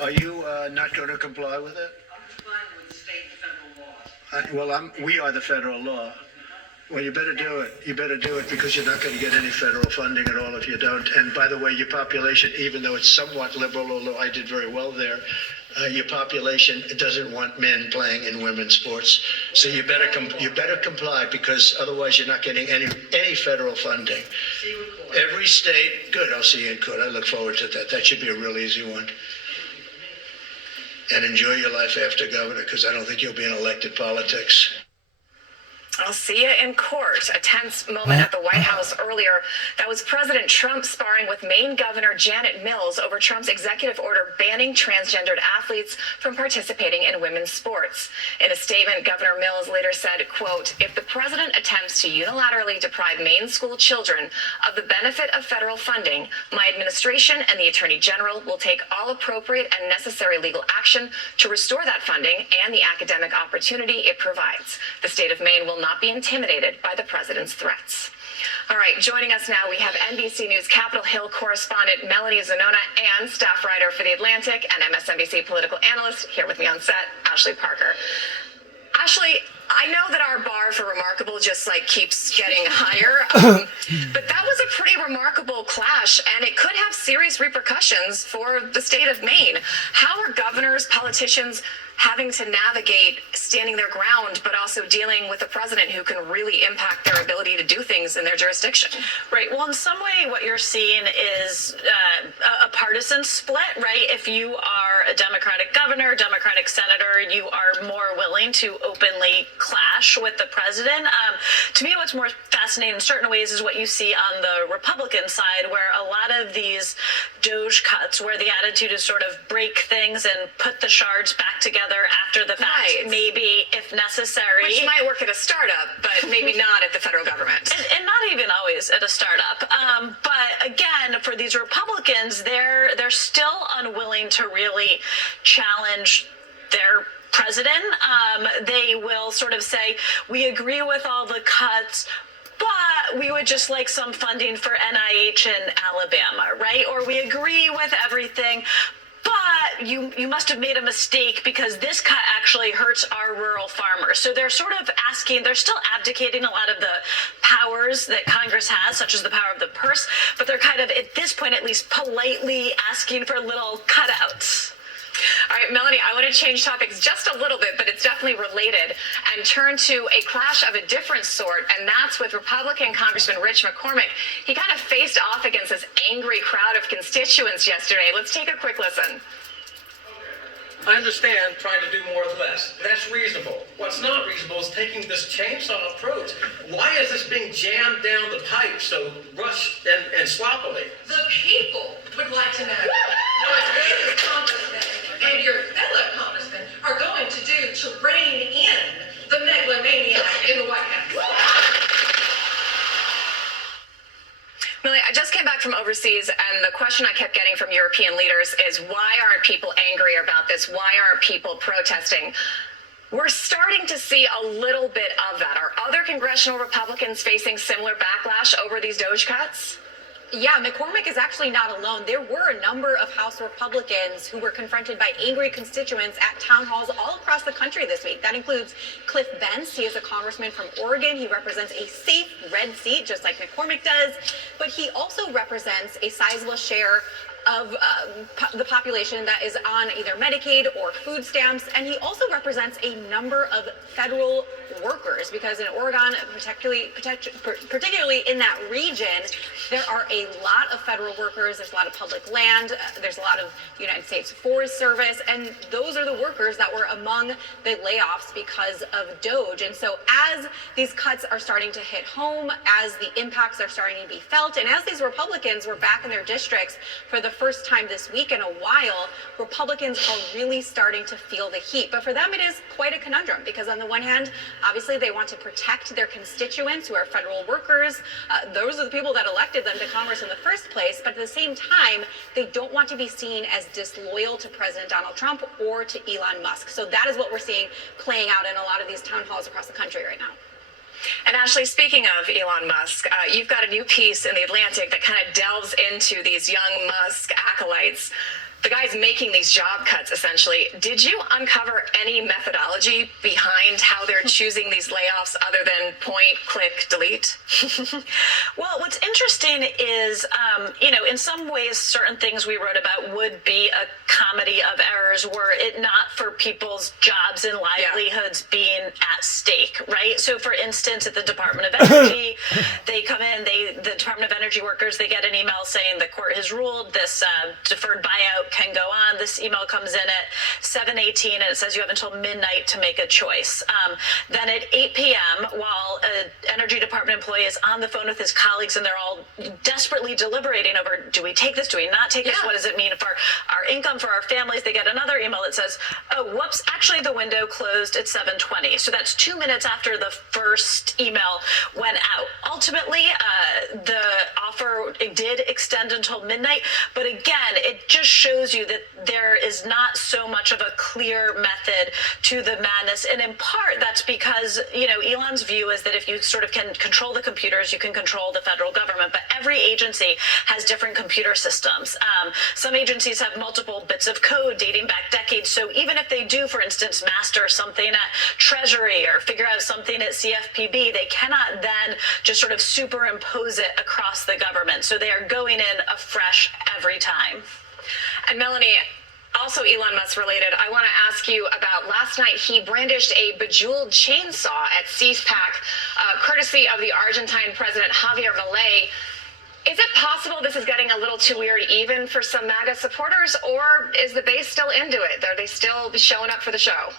Are you not going to comply with it? I'm complying with state and federal laws. We are the federal law. Well, you better do it. You better do it because you're not going to get any federal funding at all if you don't. And by the way, your population, even though it's somewhat liberal, although I did very well there, your population doesn't want men playing in women's sports. So you better comply because otherwise you're not getting any federal funding. See you in court. Every state, good. I'll see you in court. I look forward to that. That should be a real easy one. And enjoy your life after governor because I don't think you'll be in elected politics. I'll see you in court. A tense moment at the White House earlier. That was President Trump sparring with Maine Governor Janet Mills over Trump's executive order banning transgendered athletes from participating in women's sports. In a statement, Governor Mills later said, quote, "If the president attempts to unilaterally deprive Maine school children of the benefit of federal funding, my administration and the Attorney General will take all appropriate and necessary legal action to restore that funding and the academic opportunity it provides. The state of Maine will not be intimidated by the president's threats." All right, joining us now, we have NBC News Capitol Hill correspondent Melanie Zanona and staff writer for The Atlantic and MSNBC political analyst here with me on set, Ashley Parker. Ashley, I know that our bar for remarkable just keeps getting higher, but that was a pretty remarkable clash, and it could have serious repercussions for the state of Maine. How are governors, politicians having to navigate standing their ground, but also dealing with a president who can really impact their ability to do things in their jurisdiction? Right. Well, in some way, what you're seeing is a partisan split, right? If you are a Democratic governor, Democratic senator, you are more willing to openly clash with the president. To me, what's more fascinating in certain ways is what you see on the Republican side, where a lot of these Doge cuts, where the attitude is sort of break things and put the shards back together after the fact, right, maybe if necessary. Which might work at a startup, but maybe not at the federal government. And not even always at a startup. But again, for these Republicans, they're still unwilling to really challenge their president. They will sort of say, we agree with all the cuts, but we would just like some funding for NIH in Alabama, right? Or we agree with everything, but you must have made a mistake because this cut actually hurts our rural farmers. So they're sort of asking, they're still abdicating a lot of the powers that Congress has, such as the power of the purse, but they're kind of, at this point at least, politely asking for little cutouts. All right, Melanie, I want to change topics just a little bit, but it's definitely related, and turn to a clash of a different sort, and that's with Republican Congressman Rich McCormick. He kind of faced off against this angry crowd of constituents yesterday. Let's take a quick listen. I understand trying to do more with less. That's reasonable. What's not reasonable is taking this chainsaw approach. Why is this being jammed down the pipe so rushed and sloppily? The people would like to know what you, Congressman, and your fellow congressmen are going to do to rein in the megalomaniac in the White House. Melanie, I just came back from overseas, and the question I kept getting from European leaders is, why aren't people angry about this? Why aren't people protesting? We're starting to see a little bit of that. Are other congressional Republicans facing similar backlash over these Doge cuts? Yeah, McCormick is actually not alone. There were a number of House Republicans who were confronted by angry constituents at town halls all across the country this week. That includes Cliff Bentz. He is a congressman from Oregon. He represents a safe red seat, just like McCormick does. But he also represents a sizable share of the population that is on either Medicaid or food stamps. And he also represents a number of federal workers, because in Oregon, particularly in that region, there are a lot of federal workers. There's a lot of public land. There's a lot of United States Forest Service. And those are the workers that were among the layoffs because of Doge. And so as these cuts are starting to hit home, as the impacts are starting to be felt, and as these Republicans were back in their districts for the first time this week in a while, Republicans are really starting to feel the heat. But for them, it is quite a conundrum, because on the one hand, obviously they want to protect their constituents who are federal workers. Those are the people that elected them to Congress in the first place. But at the same time, they don't want to be seen as disloyal to President Donald Trump or to Elon Musk. So that is what we're seeing playing out in a lot of these town halls across the country right now. And Ashley, speaking of Elon Musk, you've got a new piece in The Atlantic that kind of delves into these young Musk acolytes. the guys making these job cuts, essentially, did you uncover any methodology behind how they're choosing these layoffs other than point, click, delete? Well, what's interesting is, in some ways, certain things we wrote about would be a comedy of errors were it not for people's jobs and livelihoods being at stake, right? So, for instance, at the Department of Energy, they come in, the Department of Energy workers, they get an email saying the court has ruled this deferred buyout can go on. This email comes in at 7:18 and it says you have until midnight to make a choice. Then at 8 p.m., while an Energy Department employee is on the phone with his colleagues and they're all desperately deliberating over, do we take this, do we not take this, what does it mean for our income, for our families, they get another email that says, oh, whoops, actually the window closed at 7:20. So that's 2 minutes after the first email went out. Ultimately, the offer did extend until midnight, but again, it just shows you that there is not so much of a clear method to the madness. And in part, that's because, Elon's view is that if you sort of can control the computers, you can control the federal government. But every agency has different computer systems. Some agencies have multiple bits of code dating back decades. So even if they do, for instance, master something at Treasury or figure out something at CFPB, they cannot then just sort of superimpose it across the government. So they are going in afresh every time. And Melanie, also Elon Musk related, I want to ask you about last night. He brandished a bejeweled chainsaw at CPAC, courtesy of the Argentine president Javier Milei. Is it possible this is getting a little too weird even for some MAGA supporters, or is the base still into it? Are they still showing up for the show?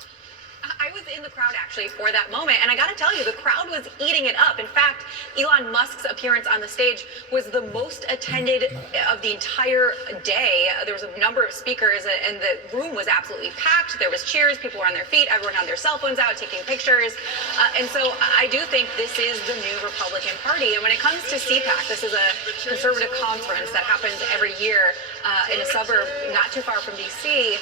I was in the crowd actually for that moment, and I gotta tell you, the crowd was eating it up. In fact, Elon Musk's appearance on the stage was the most attended of the entire day. There was a number of speakers, and the room was absolutely packed. There was cheers, people were on their feet, everyone had their cell phones out taking pictures. And so I do think this is the new Republican Party. And when it comes to CPAC, this is a conservative conference that happens every year in a suburb not too far from DC.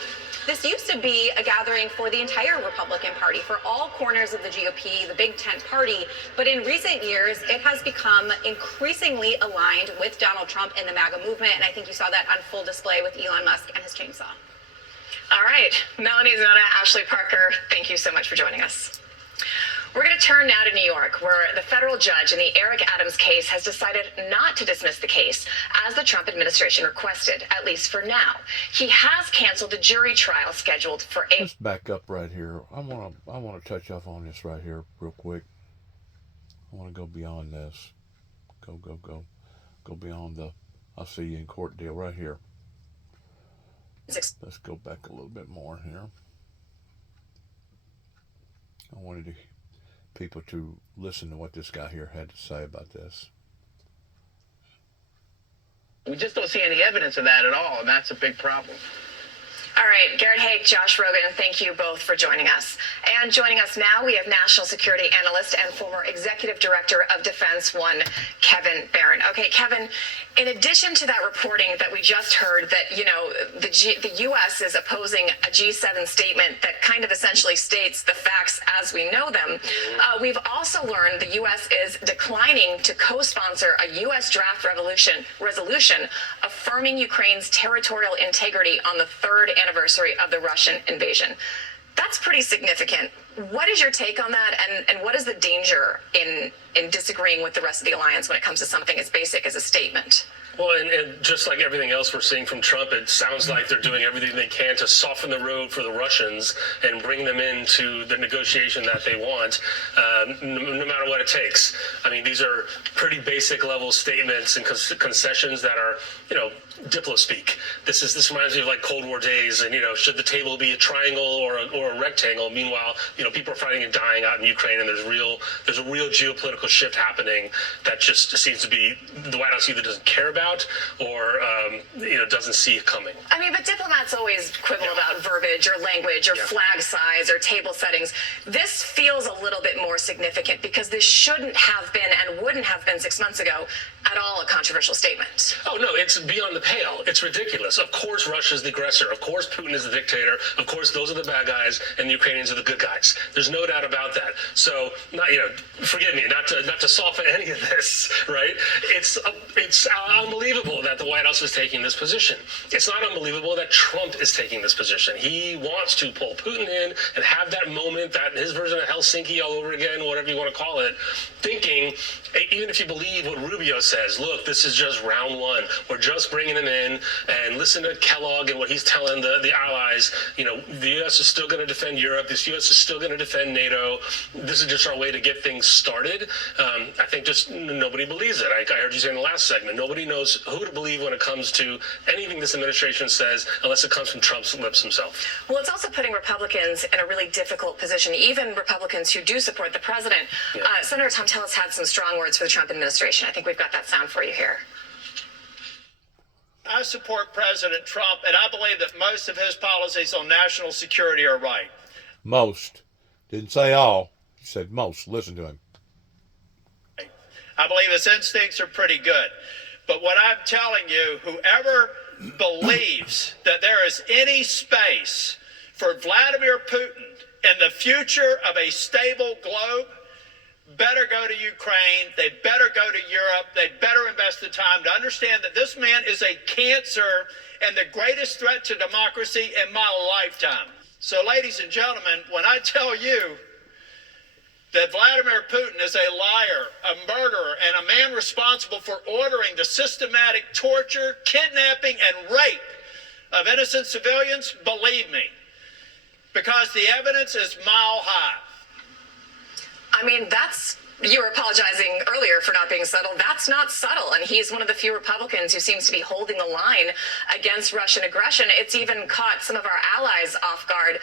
This used to be a gathering for the entire Republican Party, for all corners of the GOP, the Big Tent Party. But in recent years, it has become increasingly aligned with Donald Trump and the MAGA movement. And I think you saw that on full display with Elon Musk and his chainsaw. All right. Melanie Zanona, Ashley Parker, thank you so much for joining us. We're going to turn now to New York, where the federal judge in the Eric Adams case has decided not to dismiss the case, as the Trump administration requested, at least for now. He has canceled the jury trial scheduled for April. Let's back up right here. I want to touch up on this right here real quick. I want to go beyond this. Go beyond the I'll see you in court deal right here. Let's go back a little bit more here. I wanted people to listen to what this guy here had to say about this. We just don't see any evidence of that at all, and that's a big problem. All right, Garrett Haake, Josh Rogan, thank you both for joining us. And joining us now, we have national security analyst and former executive director of Defense One, Kevin Barron. Okay, Kevin, in addition to that reporting that we just heard that, the U.S. is opposing a G7 statement that kind of essentially states the facts as we know them, we've also learned the U.S. is declining to co-sponsor a U.S. draft resolution affirming Ukraine's territorial integrity on the third anniversary of the Russian invasion. That's pretty significant. What is your take on that, and what is the danger in disagreeing with the rest of the alliance when it comes to something as basic as a statement? Well, and just like everything else we're seeing from Trump, it sounds like they're doing everything they can to soften the road for the Russians and bring them into the negotiation that they want, no matter what it takes. I mean, these are pretty basic level statements and concessions that are, Diplo speak. This reminds me of like Cold War days, and should the table be a triangle or a rectangle? Meanwhile, people are fighting and dying out in Ukraine, and there's a real geopolitical shift happening that just seems to be the White House either doesn't care about or doesn't see it coming. I mean, but diplomats always quibble about verbiage verbiage or language or flag size or table settings. This feels a little bit more significant because this shouldn't have been and wouldn't have been 6 months ago at all a controversial statement. Oh, no, it's beyond the pale. It's ridiculous. Of course Russia's the aggressor. Of course Putin is the dictator. Of course those are the bad guys and the Ukrainians are the good guys. There's no doubt about that. So, forgive me, not to soften any of this, right? It's unbelievable that the White House is taking this position. It's not unbelievable that Trump is taking this position. He wants to pull Putin in and have that moment, that his version of Helsinki all over again, whatever you want to call it, thinking, even if you believe what Rubio says, look, this is just round one. We're just bringing him in, and listen to Kellogg and what he's telling the allies. The U.S. is still going to defend Europe. This U.S. is still going to defend NATO. This is just our way to get things started. I think just nobody believes it. I heard you say in the last segment, nobody knows who to believe when it comes to anything this administration says, unless it comes from Trump's lips himself. Well, it's also putting Republicans in a really difficult position, even Republicans who do support the president. Yeah. Senator Thom Tillis had some strong words for the Trump administration. I think we've got that sound for you here. I support President Trump, and I believe that most of his policies on national security are right. Most. Didn't say all. He said most. Listen to him. I believe his instincts are pretty good. But what I'm telling you, whoever believes that there is any space for Vladimir Putin in the future of a stable globe better go to Ukraine. They better go to Europe. They better invest the time to understand that this man is a cancer and the greatest threat to democracy in my lifetime. So, ladies and gentlemen, when I tell you that Vladimir Putin is a liar, a murderer, and a man responsible for ordering the systematic torture, kidnapping, and rape of innocent civilians, believe me, because the evidence is mile high. I mean, you were apologizing earlier for not being subtle. That's not subtle. And he's one of the few Republicans who seems to be holding the line against Russian aggression. It's even caught some of our allies off guard.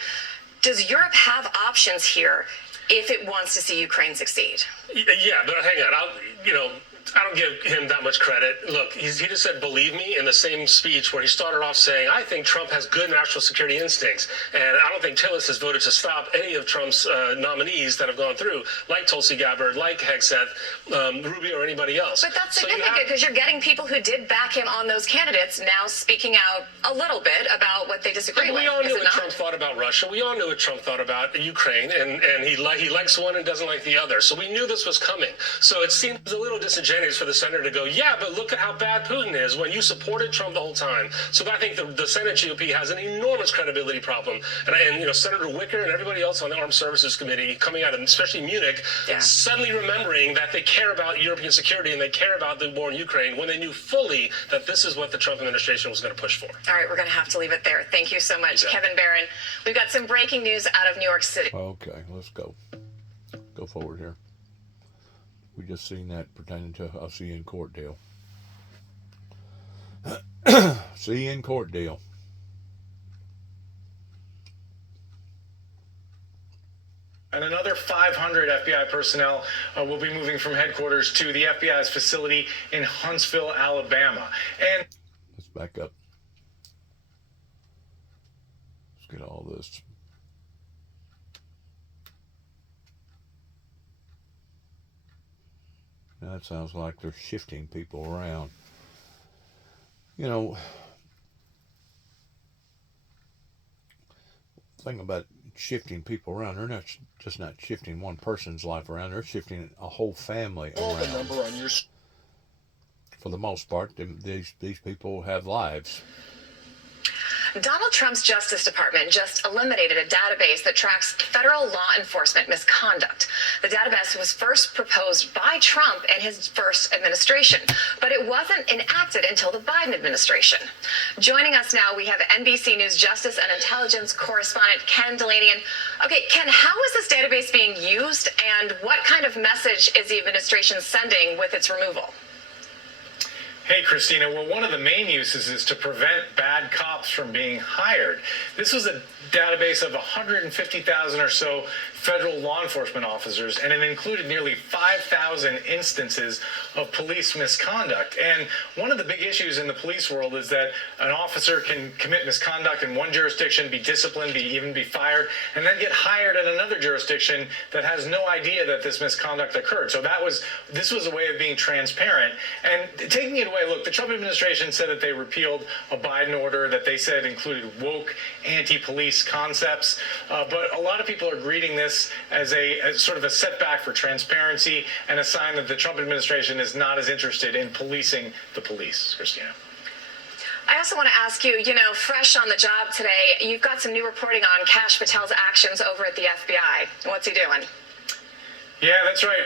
Does Europe have options here if it wants to see Ukraine succeed? Yeah, but hang on. I don't give him that much credit. Look, he just said, believe me, in the same speech where he started off saying, I think Trump has good national security instincts. And I don't think Tillis has voted to stop any of Trump's nominees that have gone through, like Tulsi Gabbard, like Hegseth, Rubio, or anybody else. But that's significant because you're getting people who did back him on those candidates now speaking out a little bit about what they disagree with. We all knew what Trump thought about Russia. We all knew what Trump thought about Ukraine. And he likes one and doesn't like the other. So we knew this was coming. So it seems a little disingenuous for the senator to go, yeah, but look at how bad Putin is when you supported Trump the whole time. So I think the Senate GOP has an enormous credibility problem. And Senator Wicker and everybody else on the Armed Services Committee coming out of, especially Munich, suddenly remembering that they care about European security and they care about the war in Ukraine when they knew fully that this is what the Trump administration was going to push for. All right, we're going to have to leave it there. Thank you so much, Kevin Barron. We've got some breaking news out of New York City. Okay, let's go. Go forward here. We just seen that pertaining to a see in court deal. See in court deal. And another 500 FBI personnel will be moving from headquarters to the FBI's facility in Huntsville, Alabama. And let's back up. Let's get all this. That sounds like they're shifting people around. Thing about shifting people around, they're not just not shifting one person's life around, they're shifting a whole family around. For the most part, these people have lives. Donald Trump's Justice Department just eliminated a database that tracks federal law enforcement misconduct. The database was first proposed by Trump in his first administration, but it wasn't enacted until the Biden administration. Joining us now, we have NBC News Justice and Intelligence correspondent Ken Dilanian. Okay, Ken, how is this database being used, and what kind of message is the administration sending with its removal? Hey, Christina. Well, one of the main uses is to prevent bad cops from being hired. This was a database of 150,000 or so federal law enforcement officers, and it included nearly 5,000 instances of police misconduct. And one of the big issues in the police world is that an officer can commit misconduct in one jurisdiction, be disciplined, even be fired, and then get hired in another jurisdiction that has no idea that this misconduct occurred. So this was a way of being transparent. And taking it away, look, the Trump administration said that they repealed a Biden order that they said included woke anti-police concepts, but a lot of people are greeting this as sort of a setback for transparency and a sign that the Trump administration is not as interested in policing the police. Christina. I also want to ask you, fresh on the job today, you've got some new reporting on Kash Patel's actions over at the FBI. What's he doing? Yeah, that's right.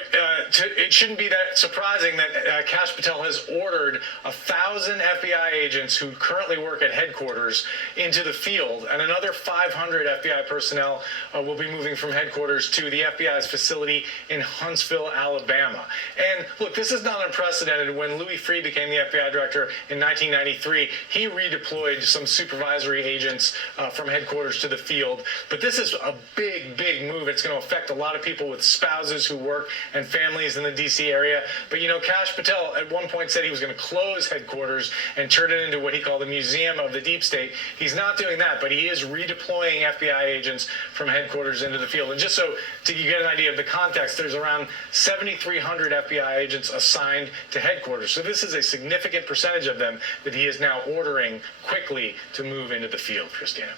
It shouldn't be that surprising that Kash Patel has ordered 1,000 FBI agents who currently work at headquarters into the field, and another 500 FBI personnel will be moving from headquarters to the FBI's facility in Huntsville, Alabama. And look, this is not unprecedented. When Louis Freeh became the FBI director in 1993, he redeployed some supervisory agents from headquarters to the field. But this is a big, big move. It's going to affect a lot of people with spouses who work and families in the D.C. area. But Kash Patel at one point said he was going to close headquarters and turn it into what he called the Museum of the Deep State. He's not doing that, but he is redeploying FBI agents from headquarters into the field. And just so to get an idea of the context, there's around 7,300 FBI agents assigned to headquarters. So this is a significant percentage of them that he is now ordering quickly to move into the field, Christina.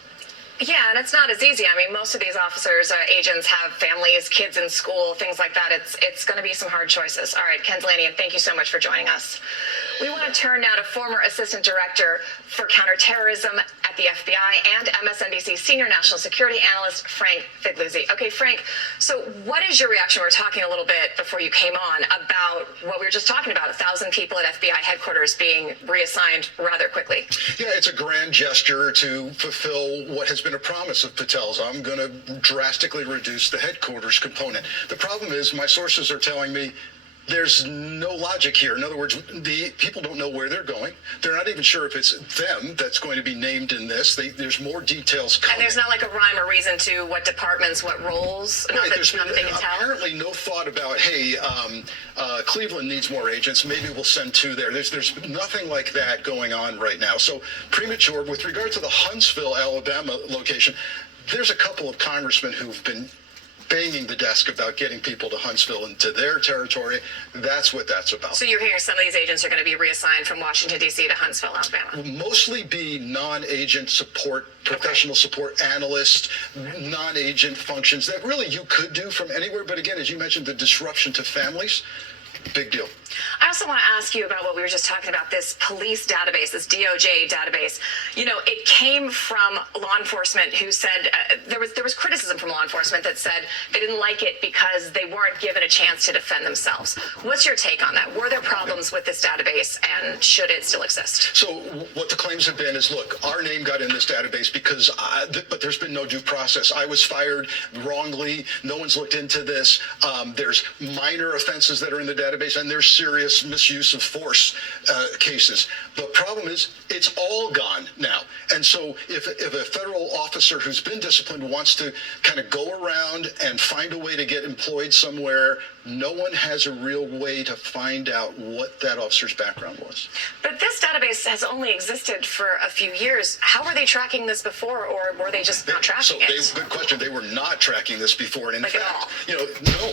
Yeah, and it's not as easy. I mean, most of these officers, agents have families, kids in school, things like that. It's going to be some hard choices. All right, Ken Dilanian, thank you so much for joining us. We want to turn now to former Assistant Director for Counterterrorism at the FBI and MSNBC Senior National Security Analyst Frank Figliuzzi. Okay, Frank, so what is your reaction? We were talking a little bit before you came on about what we were just talking about, 1,000 people at FBI headquarters being reassigned rather quickly. Yeah, it's a grand gesture to fulfill what has been a promise of Patel's. I'm going to drastically reduce the headquarters component. The problem is my sources are telling me there's no logic here. In other words, the people don't know where they're going. They're not even sure if it's them that's going to be named in this. There's more details coming. And there's not like a rhyme or reason to what departments, what roles, right, there's nothing they can tell? Apparently no thought about, hey, Cleveland needs more agents. Maybe we'll send 2 there. There's nothing like that going on right now. So premature. With regard to the Huntsville, Alabama location, there's a couple of congressmen who've been banging the desk about getting people to Huntsville and to their territory. That's what that's about. So you're hearing some of these agents are going to be reassigned from Washington, D.C. to Huntsville, Alabama? Will mostly be non-agent support, professional support analysts, non-agent functions that really you could do from anywhere. But again, as you mentioned, the disruption to families, big deal. I also want to ask you about what we were just talking about, this police database, this DOJ database. It came from law enforcement who said there was criticism from law enforcement that said they didn't like it because they weren't given a chance to defend themselves. What's your take on that? Were there problems with this database, and should it still exist? So what the claims have been is, look, our name got in this database because, but there's been no due process. I was fired wrongly. No one's looked into this. There's minor offenses that are in the database, and there's serious misuse of force cases. The problem is it's all gone now. And so if a federal officer who's been disciplined wants to kind of go around and find a way to get employed somewhere, no one has a real way to find out what that officer's background was. But this database has only existed for a few years. How were they tracking this before, or were they just not tracking it? Good question. They were not tracking this before. And in fact, no.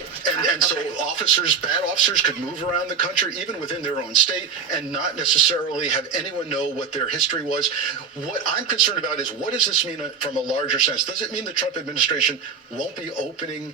And so bad officers could move around the country, even within their own state, and not necessarily have anyone know what their history was. What I'm concerned about is, what does this mean from a larger sense? Does it mean the Trump administration won't be opening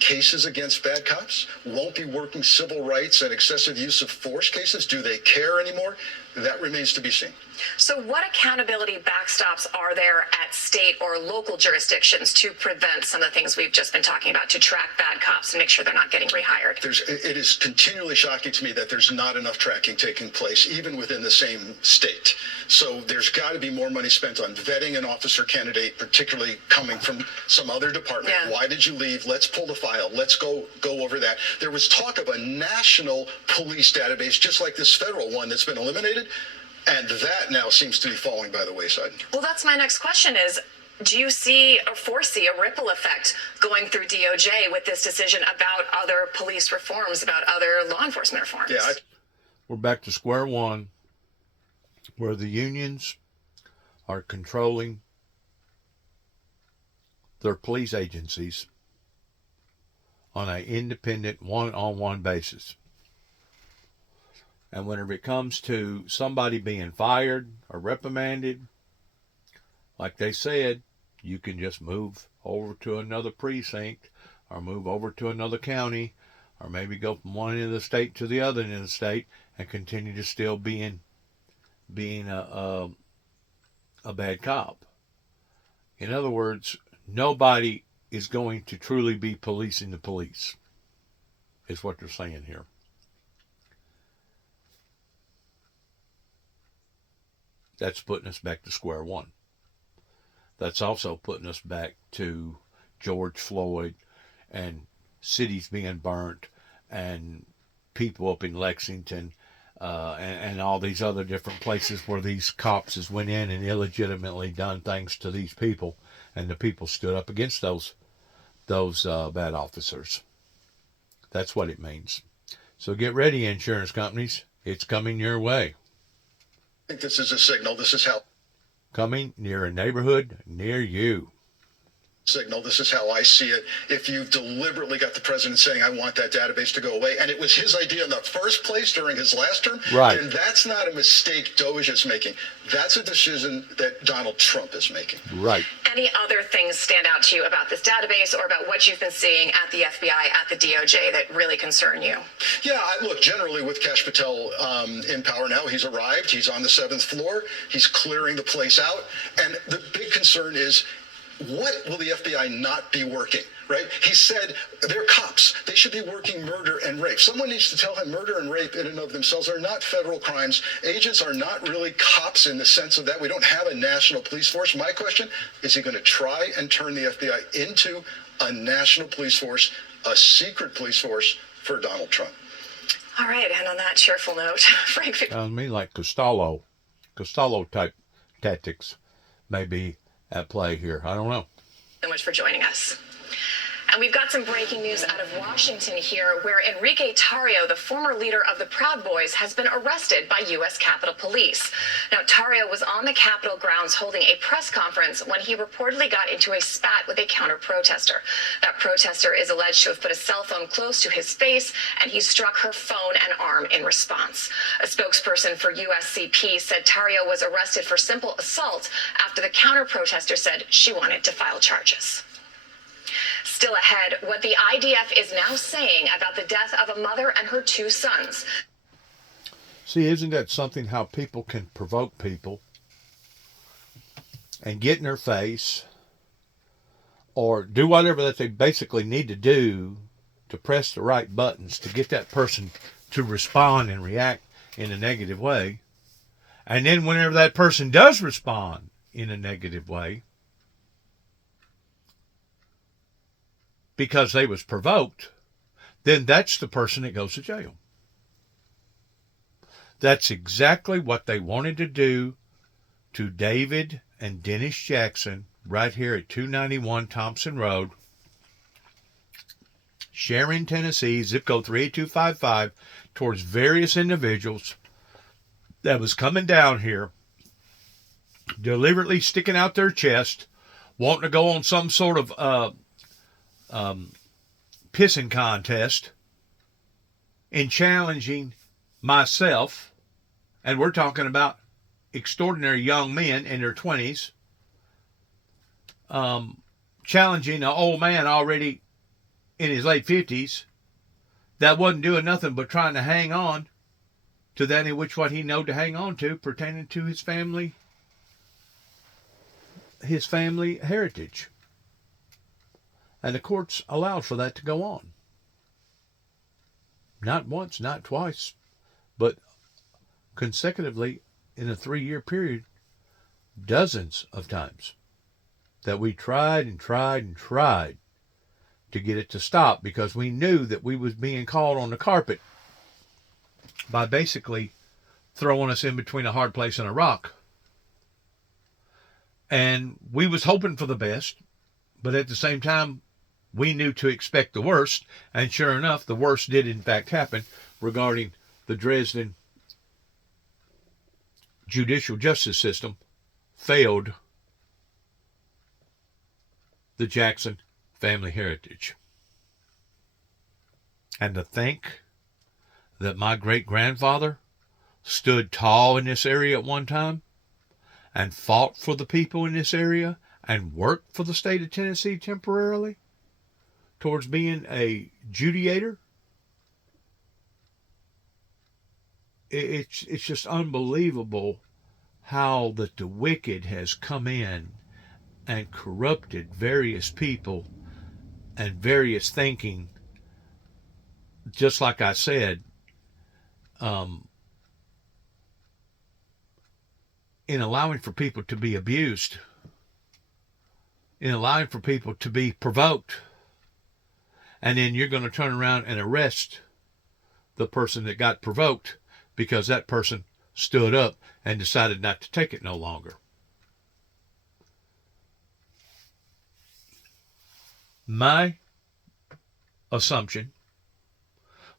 cases against bad cops, won't be working civil rights and excessive use of force cases? Do they care anymore? That remains to be seen. So what accountability backstops are there at state or local jurisdictions to prevent some of the things we've just been talking about, to track bad cops and make sure they're not getting rehired? It is continually shocking to me that there's not enough tracking taking place, even within the same state. So there's got to be more money spent on vetting an officer candidate, particularly coming from some other department. Yeah. Why did you leave? Let's pull the file. Let's go over that. There was talk of a national police database, just like this federal one that's been eliminated. And that now seems to be falling by the wayside. Well, that's my next question is, Do you see or foresee a ripple effect going through DOJ with this decision about other police reforms, about other law enforcement reforms? Yeah, We're back to square one, where the unions are controlling their police agencies on an independent, one-on-one basis. And whenever it comes to somebody being fired or reprimanded, like they said, you can just move over to another precinct or move over to another county or maybe go from one end of the state to the other end of the state and continue to still being a bad cop. In other words, nobody is going to truly be policing the police, is what they're saying here. That's putting us back to square one. That's also putting us back to George Floyd and cities being burnt and people up in Lexington and all these other different places where these cops has went in and illegitimately done things to these people, and the people stood up against those bad officers. That's what it means. So get ready, insurance companies. It's coming your way. I think this is a signal. This is how. Coming near a neighborhood near you. Signal. This is how I see it. If you've deliberately got the president saying, I want that database to go away, and it was his idea in the first place during his last term, right, then that's not a mistake Doge is making. That's a decision that Donald Trump is making. Right. Any other things stand out to you about this database or about what you've been seeing at the FBI, at the DOJ that really concern you? Yeah, look, generally with Kash Patel in power now, he's arrived, he's on the 7th floor, he's clearing the place out, and the big concern is, what will the FBI not be working, right? He said they're cops. They should be working murder and rape. Someone needs to tell him murder and rape in and of themselves are not federal crimes. Agents are not really cops in the sense of that. We don't have a national police force. My question, is he going to try and turn the FBI into a national police force, a secret police force for Donald Trump? All right, and on that cheerful note, Frank. Sounds to me like Costello type tactics may be at play here. I don't know. So much for joining us. And we've got some breaking news out of Washington here, where Enrique Tarrio, the former leader of the Proud Boys, has been arrested by U.S. Capitol Police. Now, Tarrio was on the Capitol grounds holding a press conference when he reportedly got into a spat with a counter-protester. That protester is alleged to have put a cell phone close to his face, and he struck her phone and arm in response. A spokesperson for USCP said Tarrio was arrested for simple assault after the counter-protester said she wanted to file charges. Still ahead, what the IDF is now saying about the death of a mother and her 2 sons. See, isn't that something, how people can provoke people and get in their face or do whatever that they basically need to do to press the right buttons to get that person to respond and react in a negative way. And then whenever that person does respond in a negative way, because they was provoked, then that's the person that goes to jail. That's exactly what they wanted to do to David and Dennis Jackson right here at 291 Thompson Road, Sharon, Tennessee, zip code 38255, towards various individuals that was coming down here, deliberately sticking out their chest, wanting to go on some sort of pissing contest in challenging myself, and we're talking about extraordinary young men in their 20s, challenging an old man already in his late 50s that wasn't doing nothing but trying to hang on to that in which what he knowed to hang on to pertaining to his family heritage. And the courts allowed for that to go on. Not once, not twice, but consecutively in a 3-year period, dozens of times that we tried and tried and tried to get it to stop because we knew that we was being called on the carpet by basically throwing us in between a hard place and a rock. And we was hoping for the best, but at the same time, we knew to expect the worst. And sure enough, the worst did in fact happen regarding the Dresden judicial justice system failed the Jackson family heritage. And to think that my great-grandfather stood tall in this area at one time and fought for the people in this area and worked for the state of Tennessee temporarily towards being a judiator. It's just unbelievable how that the wicked has come in and corrupted various people and various thinking. Just like I said, in allowing for people to be abused, in allowing for people to be provoked, and then you're going to turn around and arrest the person that got provoked because that person stood up and decided not to take it no longer. My assumption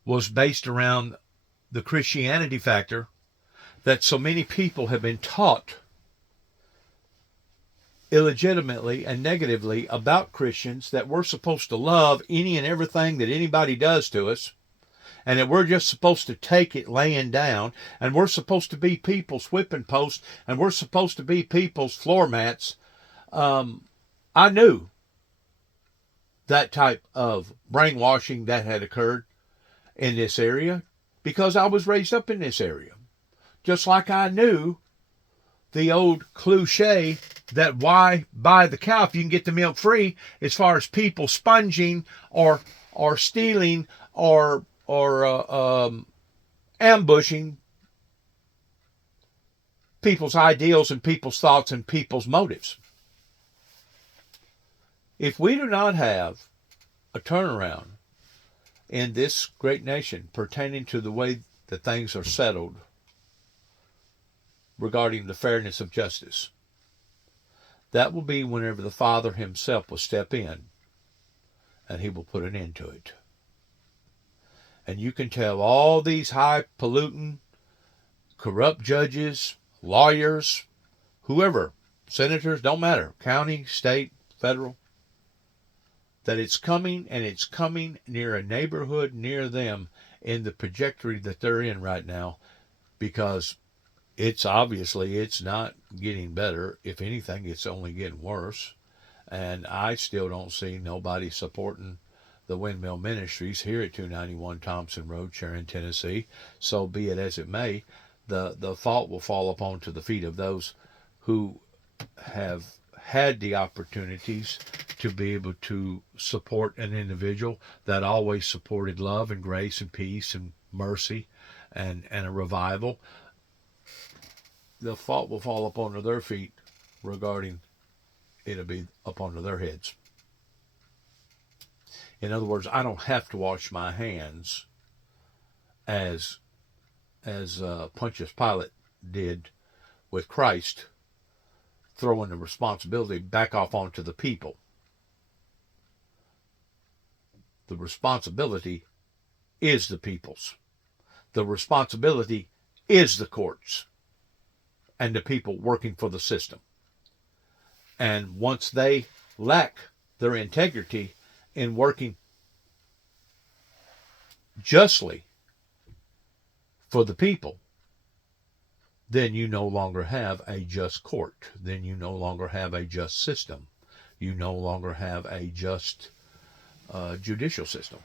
was based around the Christianity factor that so many people have been taught illegitimately and negatively about Christians, that we're supposed to love any and everything that anybody does to us, and that we're just supposed to take it laying down, and we're supposed to be people's whipping posts, and we're supposed to be people's floor mats. I knew that type of brainwashing that had occurred in this area because I was raised up in this area. Just like I knew the old cliche that why buy the cow if you can get the milk free, as far as people sponging or stealing or ambushing people's ideals and people's thoughts and people's motives. If we do not have a turnaround in this great nation pertaining to the way that things are settled regarding the fairness of justice, that will be whenever the Father himself will step in and he will put an end to it. And you can tell all these highfalutin, corrupt judges, lawyers, whoever, senators, don't matter, county, state, federal, that it's coming, and it's coming near a neighborhood near them in the trajectory that they're in right now, because it's not getting better. If anything, it's only getting worse. And I still don't see nobody supporting the Windmill Ministries here at 291 Thompson Road, Sharon, Tennessee. So be it as it may, the fault will fall upon to the feet of those who have had the opportunities to be able to support an individual that always supported love and grace and peace and mercy and a revival. The fault will fall upon their feet regarding it'll be upon their heads. In other words, I don't have to wash my hands as Pontius Pilate did with Christ, throwing the responsibility back off onto the people. The responsibility is the people's. The responsibility is the courts and the people working for the system. And once they lack their integrity in working justly for the people, then you no longer have a just court. Then you no longer have a just system. You no longer have a just judicial system.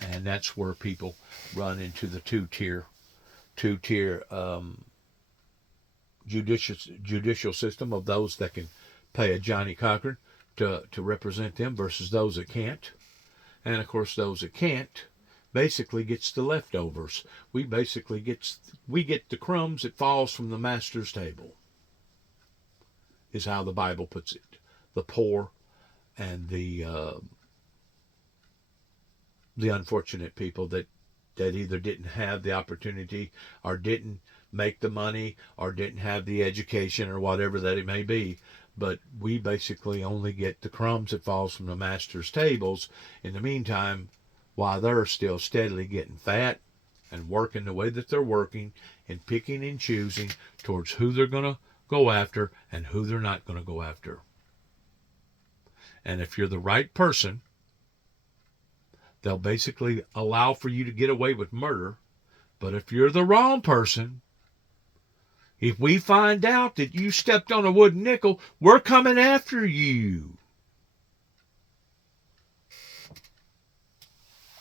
And that's where people run into the two-tier judicial system of those that can pay a Johnny Cochran to represent them versus those that can't. And of course, those that can't basically gets the leftovers. We get the crumbs that falls from the master's table, is how the Bible puts it. The poor and the unfortunate people that either didn't have the opportunity or didn't make the money or didn't have the education or whatever that it may be. But we basically only get the crumbs that falls from the master's tables. In the meantime, while they're still steadily getting fat and working the way that they're working and picking and choosing towards who they're going to go after and who they're not going to go after. And if you're the right person, they'll basically allow for you to get away with murder. But if you're the wrong person, if we find out that you stepped on a wooden nickel, we're coming after you.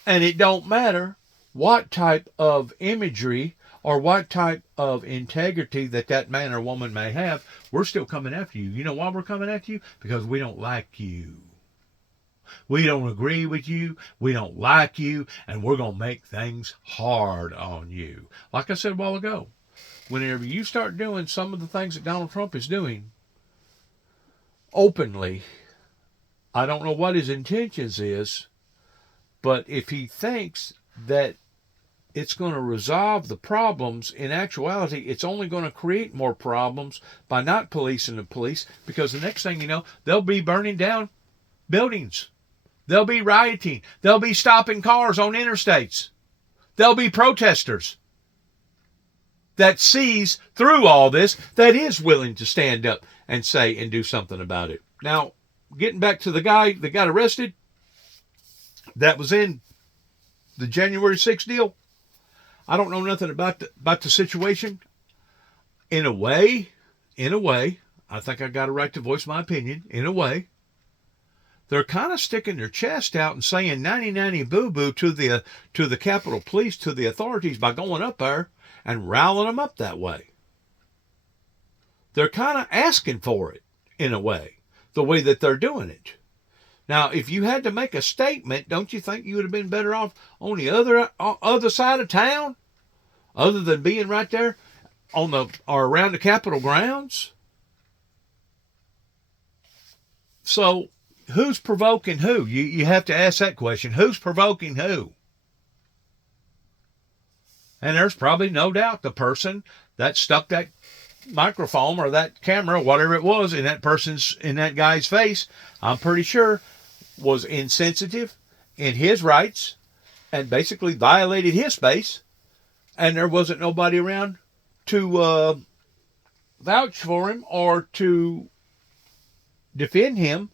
And it don't matter what type of imagery or what type of integrity that man or woman may have, we're still coming after you. You know why we're coming after you? Because we don't like you. We don't agree with you. We don't like you. And we're going to make things hard on you. Like I said a while ago, whenever you start doing some of the things that Donald Trump is doing openly, I don't know what his intentions is, but if he thinks that it's going to resolve the problems, in actuality, it's only going to create more problems by not policing the police, because the next thing you know, they'll be burning down buildings. They'll be rioting. They'll be stopping cars on interstates. There'll be protesters that sees through all this, that is willing to stand up and say and do something about it. Now, getting back to the guy that got arrested, that was in the January 6th deal. I don't know nothing about the situation. In a way, I think I got a right to voice my opinion. In a way, they're kind of sticking their chest out and saying 90-90 boo-boo to the Capitol Police, to the authorities, by going up there and riling them up that way. They're kind of asking for it, in a way, the way that they're doing it. Now, if you had to make a statement, don't you think you would have been better off on the other side of town, other than being right there on the or around the Capitol grounds? So, who's provoking who? You have to ask that question. Who's provoking who? And there's probably no doubt the person that stuck that microphone or that camera, whatever it was, in that guy's face, I'm pretty sure was insensitive in his rights and basically violated his space, and there wasn't nobody around to vouch for him or to defend him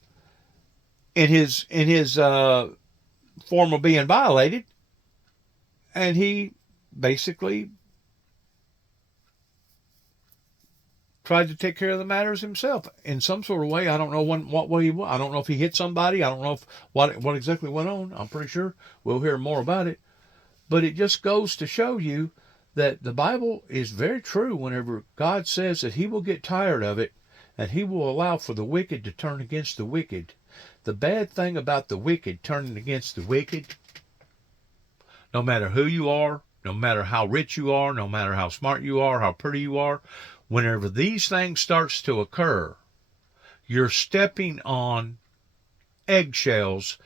in his form of being violated, and he basically tried to take care of the matters himself in some sort of way. I don't know what way he was. I don't know if he hit somebody. I don't know what exactly went on. I'm pretty sure we'll hear more about it. But it just goes to show you that the Bible is very true whenever God says that he will get tired of it and he will allow for the wicked to turn against the wicked. The bad thing about the wicked turning against the wicked, no matter who you are, no matter how rich you are, no matter how smart you are, how pretty you are, whenever these things starts to occur, you're stepping on eggshells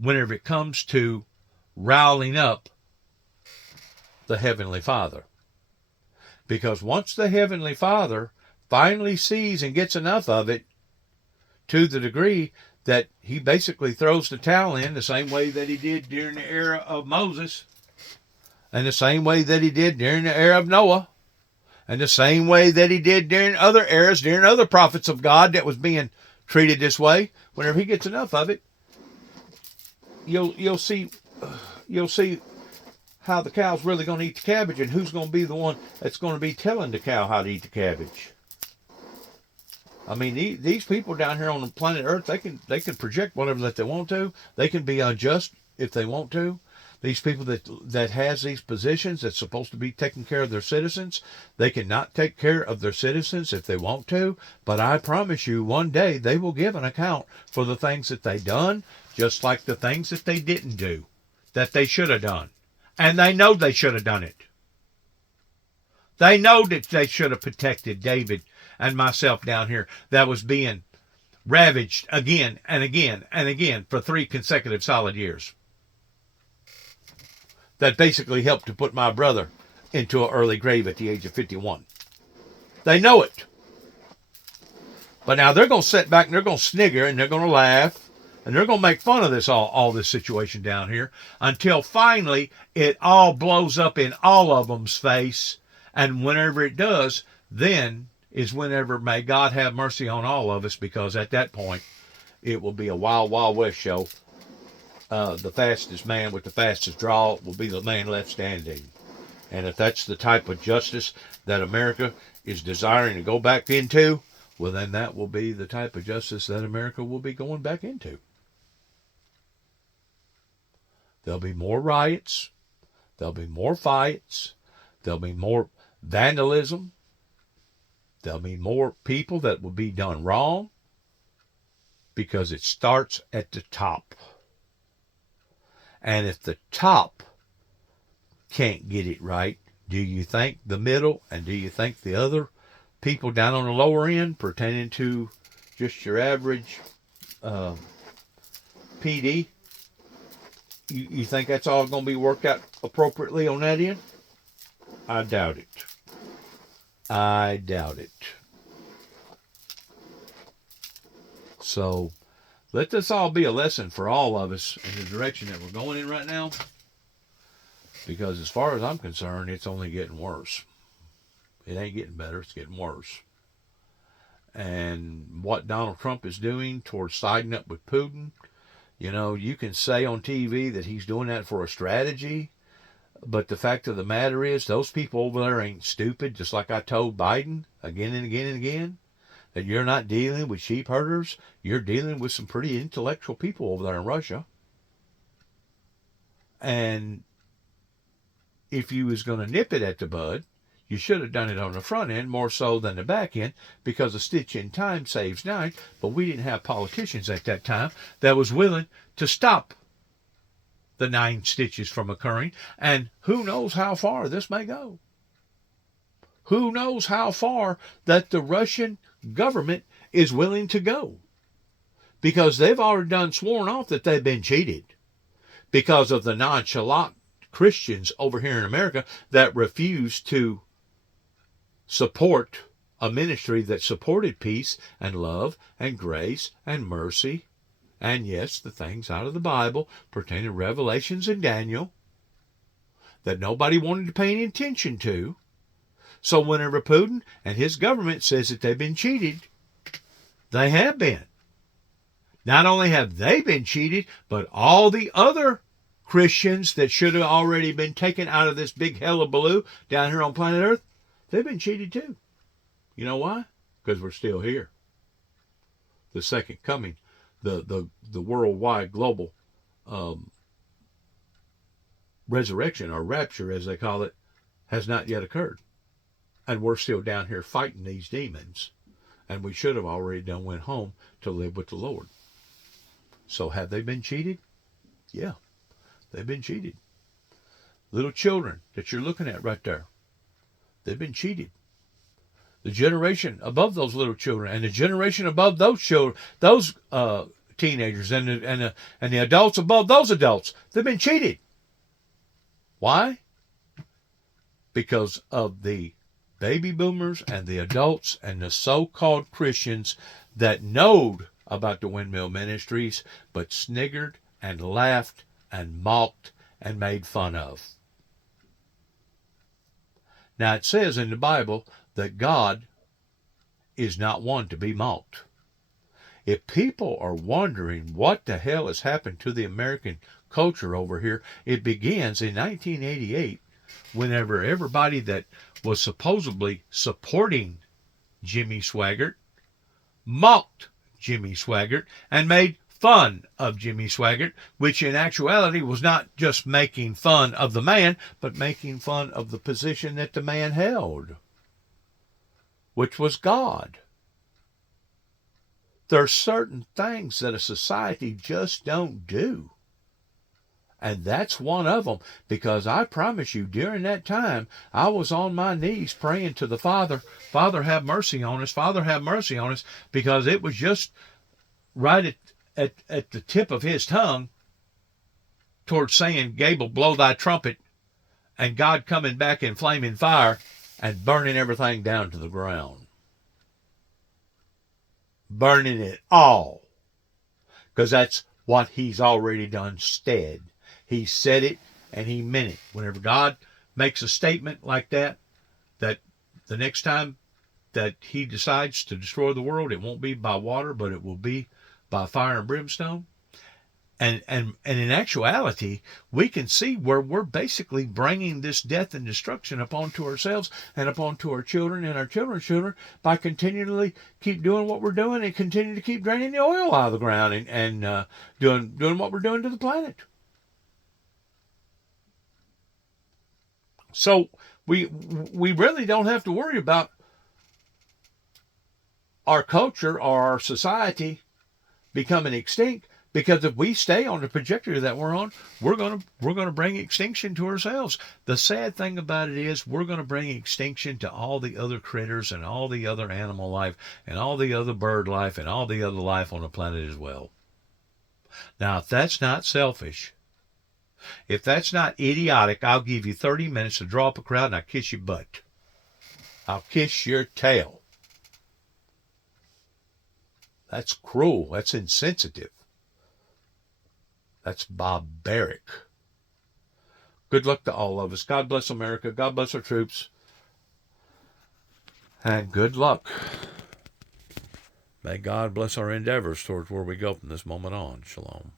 whenever it comes to riling up the Heavenly Father. Because once the Heavenly Father finally sees and gets enough of it, to the degree that he basically throws the towel in the same way that he did during the era of Moses, and the same way that he did during the era of Noah, and the same way that he did during other eras, during other prophets of God that was being treated this way. Whenever he gets enough of it, you'll see how the cow's really going to eat the cabbage, and who's going to be the one that's going to be telling the cow how to eat the cabbage. I mean, these people down here on the planet Earth, they can project whatever that they want to. They can be unjust if they want to. These people that has these positions that's supposed to be taking care of their citizens, they cannot take care of their citizens if they want to. But I promise you, one day they will give an account for the things that they done, just like the things that they didn't do, that they should have done. And they know they should have done it. They know that they should have protected David and myself down here that was being ravaged again and again and again for 3 consecutive solid years. That basically helped to put my brother into an early grave at the age of 51. They know it. But now they're going to sit back and they're going to snigger and they're going to laugh and they're going to make fun of this all this situation down here until finally it all blows up in all of them's face. And whenever it does, then is whenever may God have mercy on all of us, because at that point it will be a wild, wild west show. The fastest man with the fastest draw will be the man left standing. And if that's the type of justice that America is desiring to go back into, well, then that will be the type of justice that America will be going back into. There'll be more riots. There'll be more fights. There'll be more vandalism. There'll be more people that will be done wrong, because it starts at the top. And if the top can't get it right, do you think the middle and do you think the other people down on the lower end pertaining to just your average PD, you think that's all going to be worked out appropriately on that end? I doubt it. I doubt it. So let this all be a lesson for all of us in the direction that we're going in right now. Because as far as I'm concerned, it's only getting worse. It ain't getting better, it's getting worse. And what Donald Trump is doing towards siding up with Putin, you know, you can say on TV that he's doing that for a strategy, but the fact of the matter is those people over there ain't stupid, just like I told Biden again and again and again, that you're not dealing with sheep herders, you're dealing with some pretty intellectual people over there in Russia. And if you was going to nip it at the bud, you should have done it on the front end more so than the back end, because a stitch in time saves nine. But we didn't have politicians at that time that was willing to stop the 9 stitches from occurring. And who knows how far this may go. Who knows how far that the Russian government is willing to go. Because they've already done sworn off that they've been cheated because of the nonchalant Christians over here in America that refuse to support a ministry that supported peace and love and grace and mercy and, yes, the things out of the Bible pertaining to Revelations and Daniel that nobody wanted to pay any attention to. So whenever Putin and his government says that they've been cheated, they have been. Not only have they been cheated, but all the other Christians that should have already been taken out of this big hullabaloo down here on planet Earth, they've been cheated too. You know why? Because we're still here. The second coming, the worldwide global resurrection or rapture, as they call it, has not yet occurred. And we're still down here fighting these demons. And we should have already done went home to live with the Lord. So have they been cheated? Yeah. They've been cheated. Little children that you're looking at right there, they've been cheated. The generation above those little children and the generation above those children, those teenagers and the adults above those adults, they've been cheated. Why? Because of the baby boomers and the adults and the so-called Christians that knowed about the windmill ministries but sniggered and laughed and mocked and made fun of. Now it says in the Bible that God is not one to be mocked. If people are wondering what the hell has happened to the American culture over here, it begins in 1988 whenever everybody that was supposedly supporting Jimmy Swaggart mocked Jimmy Swaggart and made fun of Jimmy Swaggart, which in actuality was not just making fun of the man, but making fun of the position that the man held, which was God. There's certain things that a society just don't do. And that's one of them, because I promise you, during that time, I was on my knees praying to the Father, Father, have mercy on us, Father, have mercy on us, because it was just right at the tip of his tongue towards saying, Gable, blow thy trumpet, and God coming back in flaming fire and burning everything down to the ground. Burning it all. Because that's what he's already done said. He said it and he meant it. Whenever God makes a statement like that the next time that he decides to destroy the world, it won't be by water, but it will be by fire and brimstone. And in actuality, we can see where we're basically bringing this death and destruction upon to ourselves and upon to our children and our children's children by continually keep doing what we're doing and continue to keep draining the oil out of the ground and doing what we're doing to the planet. So we really don't have to worry about our culture or our society becoming extinct, because if we stay on the trajectory that we're on, we're gonna bring extinction to ourselves. The sad thing about it is we're gonna bring extinction to all the other critters and all the other animal life and all the other bird life and all the other life on the planet as well. Now, if that's not selfish, if that's not idiotic, I'll give you 30 minutes to draw up a crowd and I'll kiss your butt. I'll kiss your tail. That's cruel. That's insensitive. That's barbaric. Good luck to all of us. God bless America. God bless our troops. And good luck. May God bless our endeavors towards where we go from this moment on. Shalom.